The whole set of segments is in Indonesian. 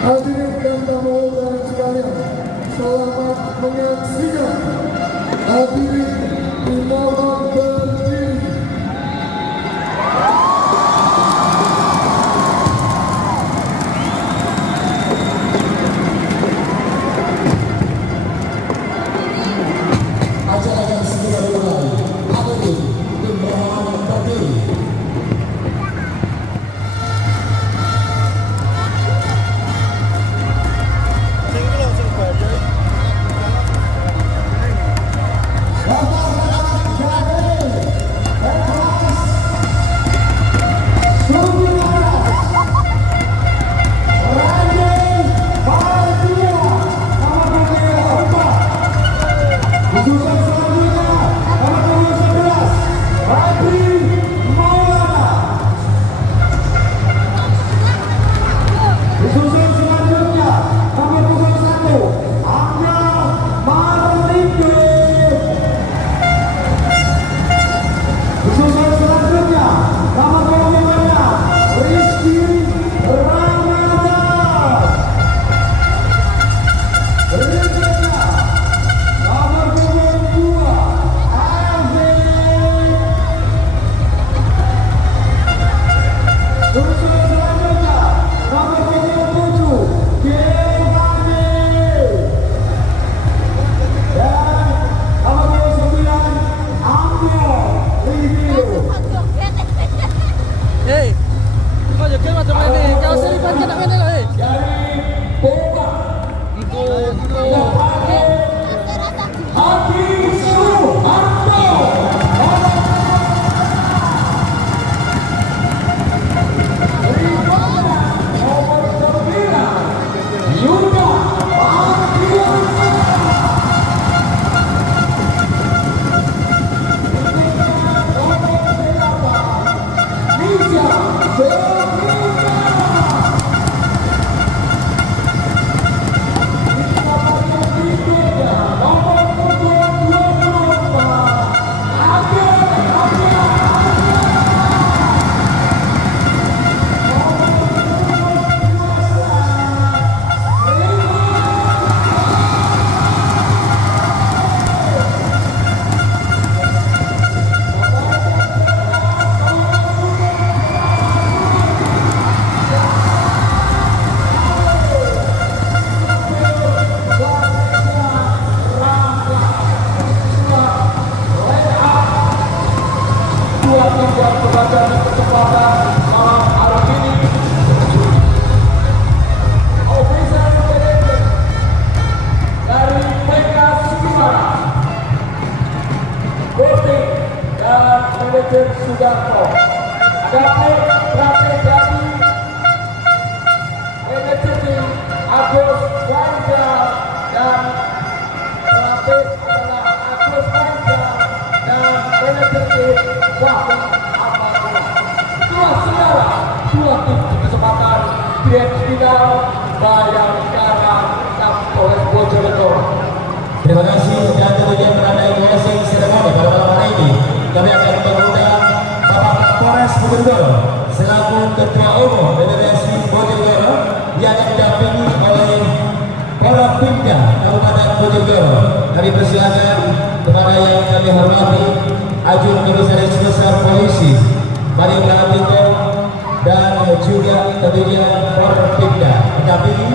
Hadirin dan tamu undangan sekalian, selamat menyaksikan hadirin dimohon berdiri. Acara akan segera dimulai. Hadirin dimohon berdiri. Sudarto, David Pratedani, manajer Agus Wanja, dan pelatih adalah Agus Wanja dan manajer Wahab Amarullah. Itulah saudara, dua tim kesempatan grand final Bayangkara Kapolres Bojonegoro. Terima kasih dan tentunya menandai closing ceremony pada malam hari ini. Kami akan mengundang Bapak Kapolres Bojonegoro selaku Ketua Umum PBBSI Bojonegoro yang didampingi oleh para Pimda Kabupaten Bojonegoro. Kami persilakan kepada yang kami hormati Ajun Komisaris Besar Polisi Mari Prahatito dan juga tentunya para Pimda didampingi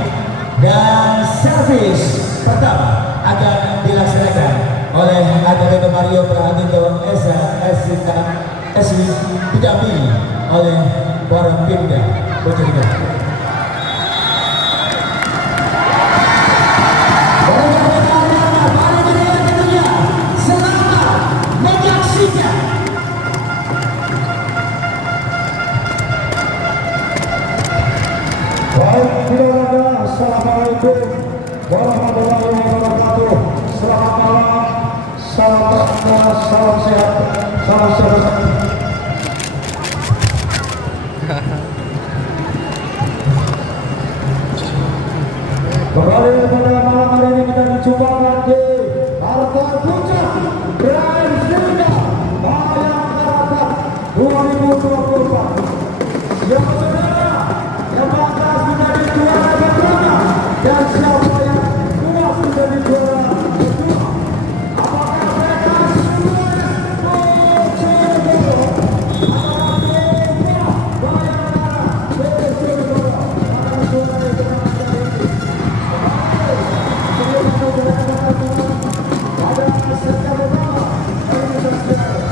dan servis pertama akan dilaksanakan oleh AKBP Mario Prahatito SI didampingi oleh para Pimda Bojonegoro. Selamat menyaksikan. Baik, saudara, assalamualaikum warahmatullahi wabarakatuh. Selamat malam, salam sehat, salam sehat. Kembali pada malam hari ini kita dijumpakan di harga puncak Grand Final Bayangkara 2024. Yang saudara yang bakal menjadi juara berikutnya. dan siapa yang puas menjadi juara kedua? Apakah mereka semuanya Bojonegoro? Apakah mereka Bayangkara Bojonegoro akan juara yang pertama kali ini? Sebelum kita berhadapan pada set yang pertama, kami bisa siap.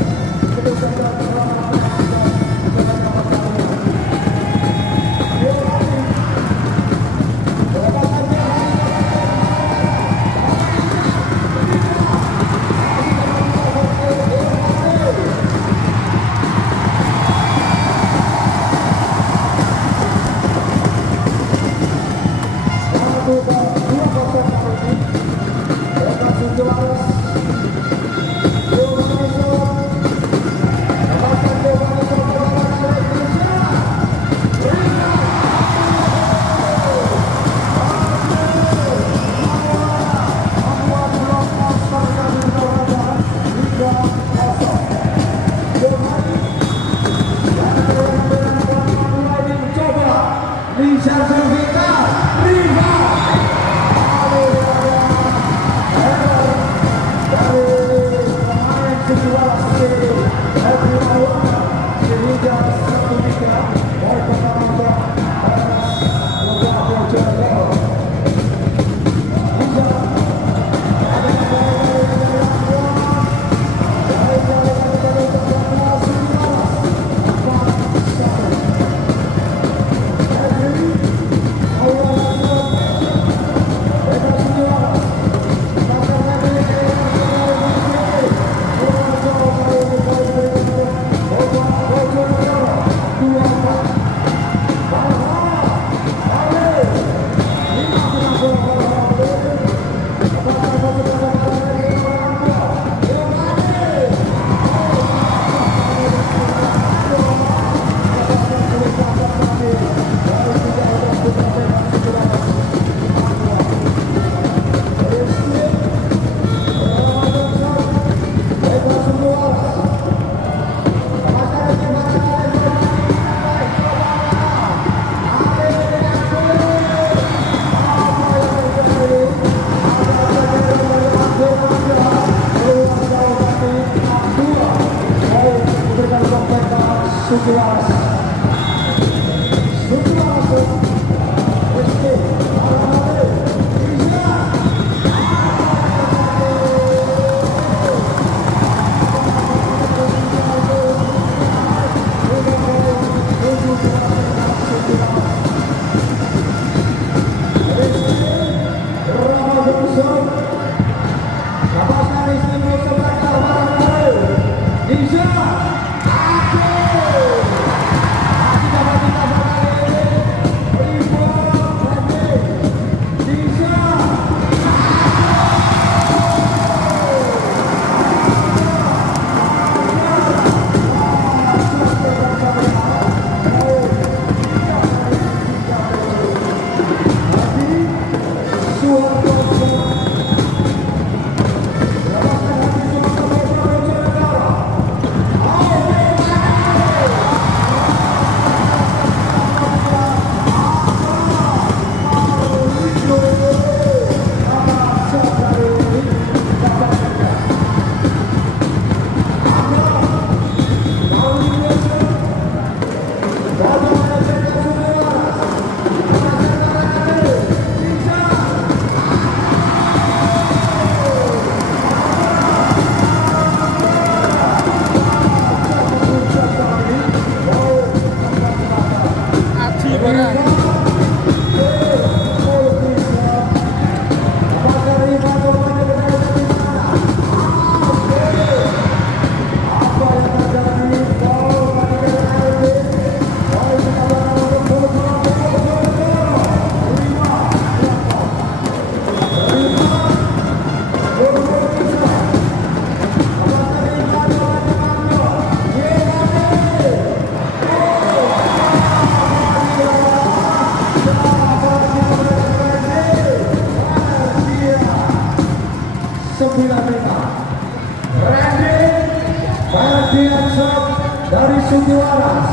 Kita sudah selamat dari Suku Waras.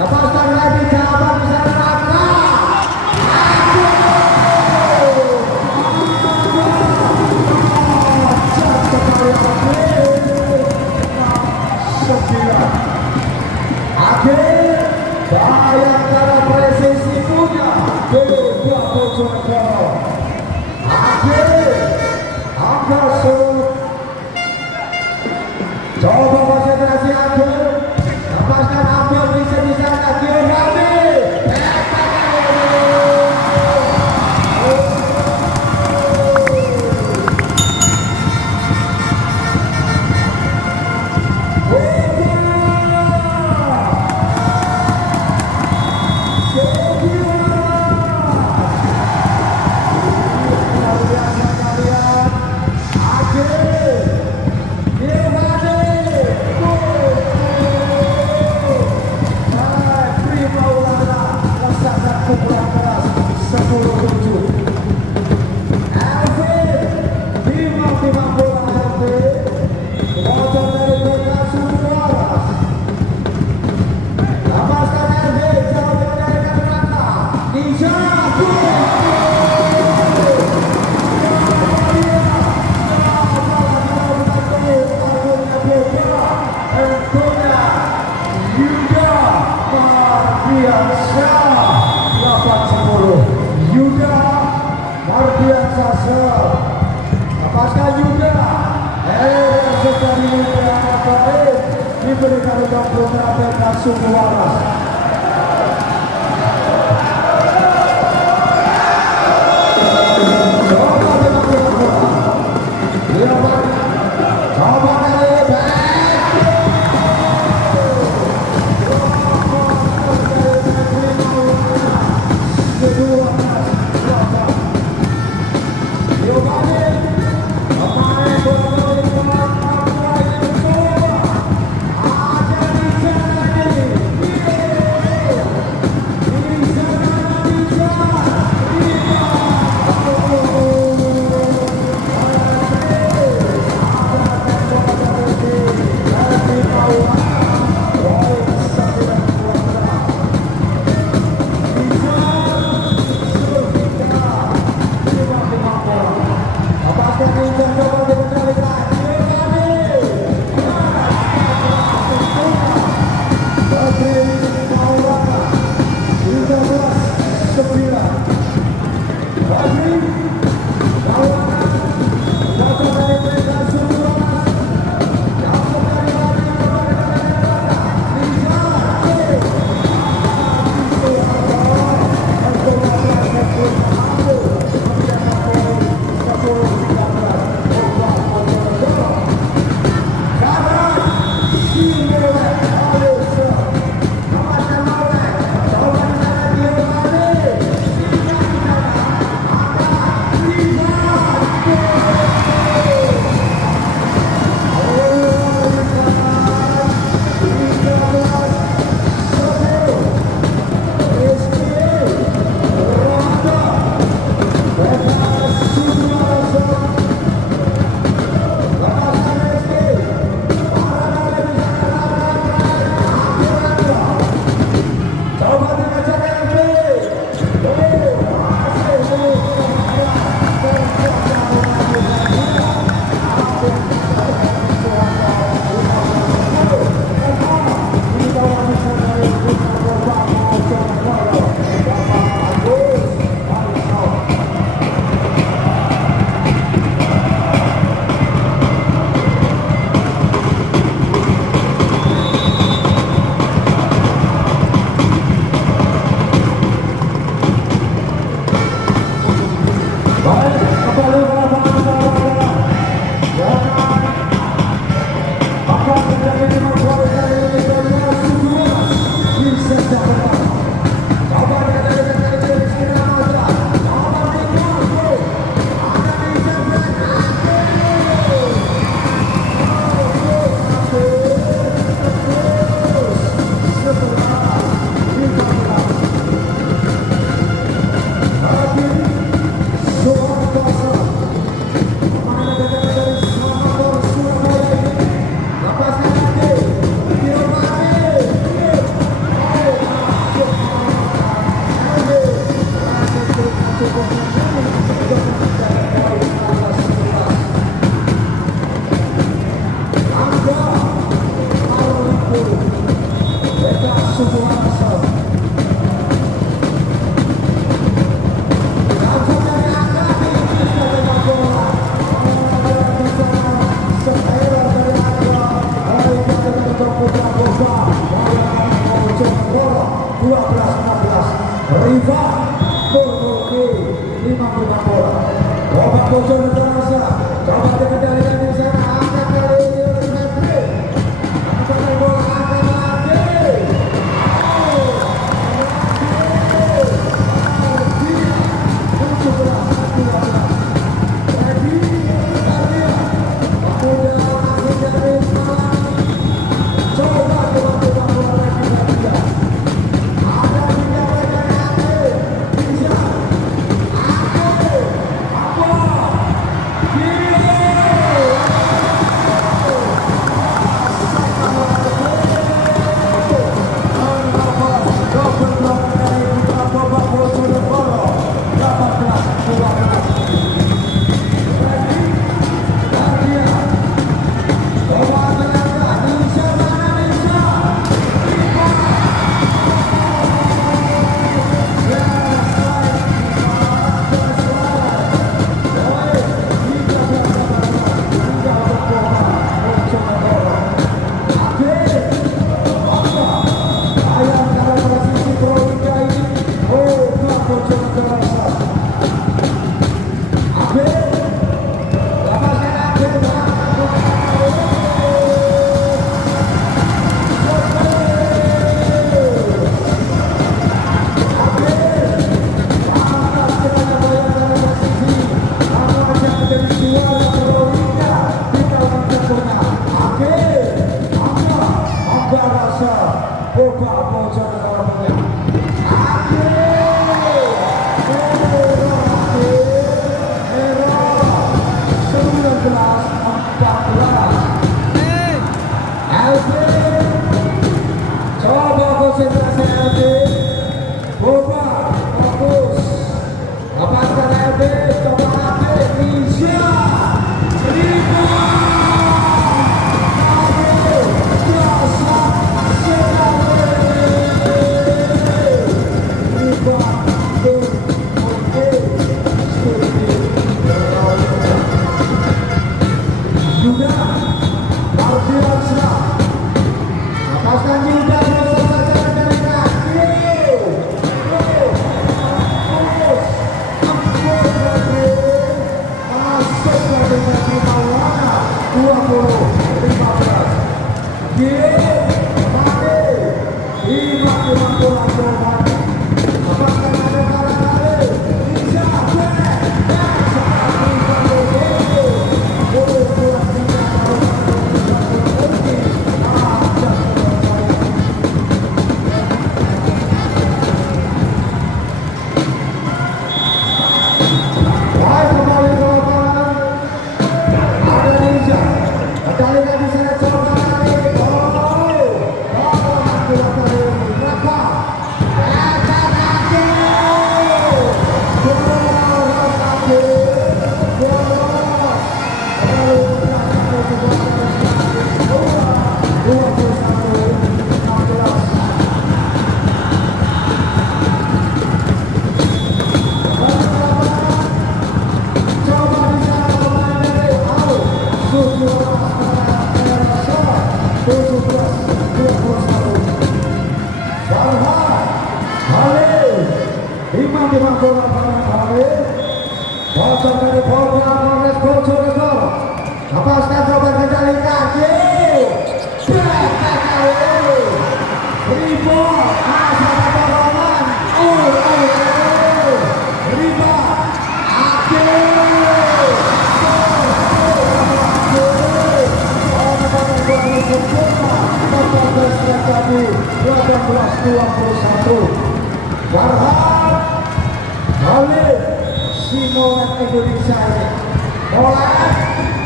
Lepaskan lagi cabang Nusantara. Coba konsentrasi Abdul, lepaskan Abdul bisa-bisa Abdul Rami. Diberikan untuk beberapa sumber waras. 5 bola. Robert Bocor terasa. Coba dikendalikan di sana. Angkat kali ini oleh Madrid. Angkat bola angkat lagi. Indonesia ini. Mulai,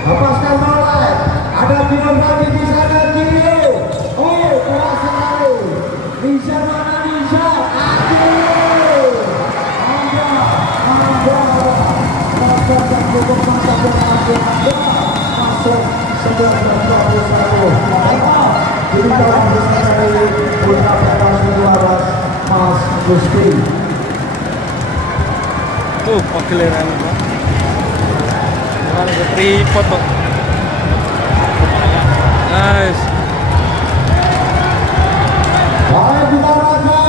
lepaskan mulai. Ada Dion lagi di sana, Dio. Oh, keras sekali. Bisa mana bisa? Aduh. Anda. Melakukan cukup mantap dan Anda masuk 1921. Jadi kalau bisa dari putra Federasi Waras Mas Gusti. Tuh, pakiliran apa? Ada tripod tuh. Nice. Baik kita raga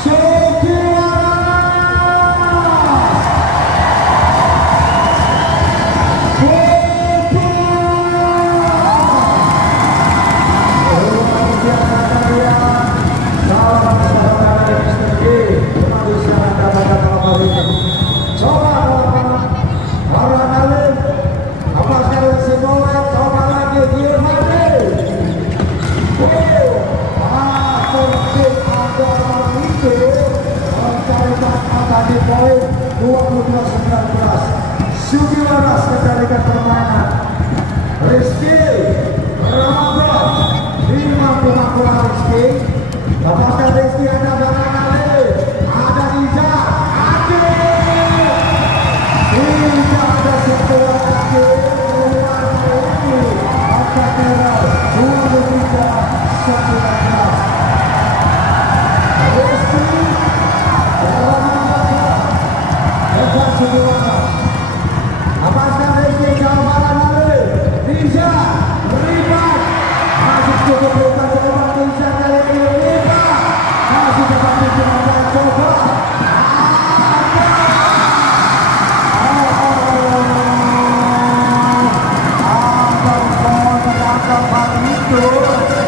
Sekiara 22-19. Sugi Waras kendalikan permainan. Rizky Ramadan lima pemain Rizky. Lepaskan Rizky, ada Bang Ali, ada Iza, Iza ada sebuah kaki. Angkat merah 23-19. Rizky Ramadan lepas sebuah. Lepaskan Rizky, jawaban Ali, Iza berikan masih cukup bukan jawaban Iza kali ini. Iza masih dapat dijalankan coba.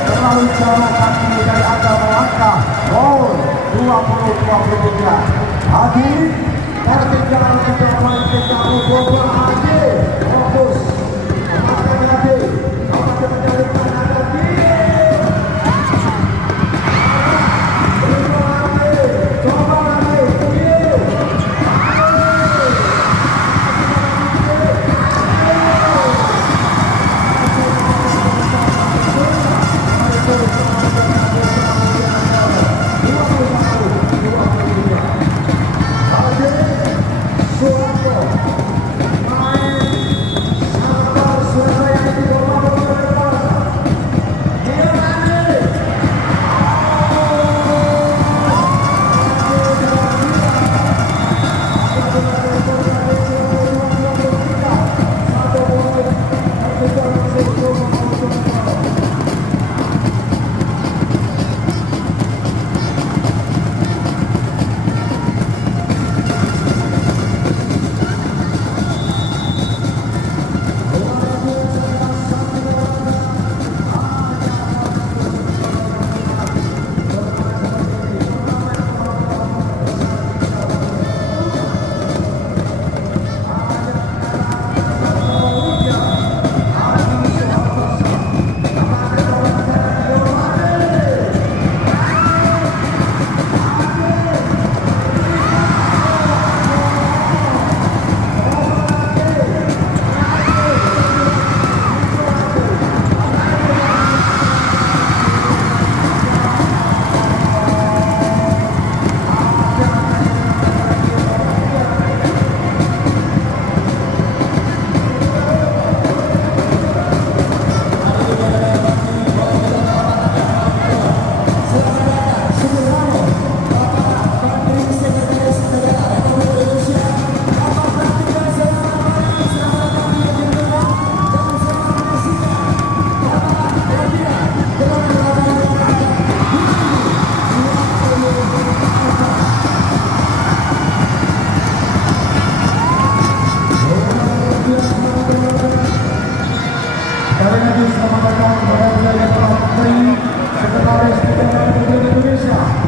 Terlalu jauh kaki dari Anda melangkah. Gol 20-23. Hadi tertinggal untuk politik kamu boba. Hadi fokus. Lepaskan Hadi. Coba dikendalikan Hadi. Coba Hadi. Sekali lagi selamat datang kepada wilayah Sekretaris Negara Republik Indonesia.